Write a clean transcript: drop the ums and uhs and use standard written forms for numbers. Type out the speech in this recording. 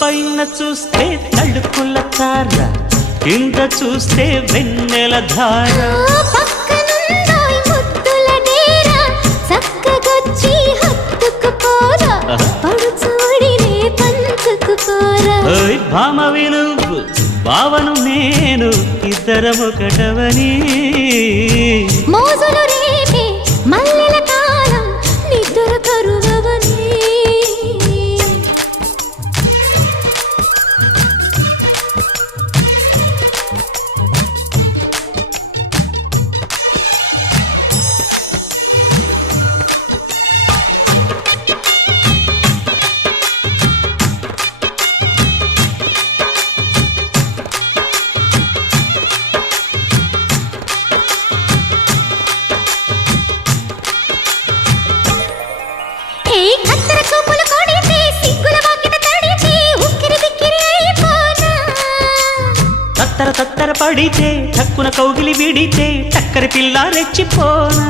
పైన చూస్తే తడుకుల తార, కింద చూస్తే వెన్నెల ధార. పక్కనుందోయ్ ముద్దుల డేరా, చక్కగొచ్చి హత్తుకుపోరా, పడుచూడినే పంచుకుపోరా. ఓయ్ భామ విలువు భావను నేను, ఇద్దరమొకటవని. మోజులు రేపే మల్లెల కాలం, నిద్ర కరువవని. తత్తర తత్తర పడితే, టక్కున కౌగిలి విడితే, టక్కరి పిల్ల రెచ్చిపోనా.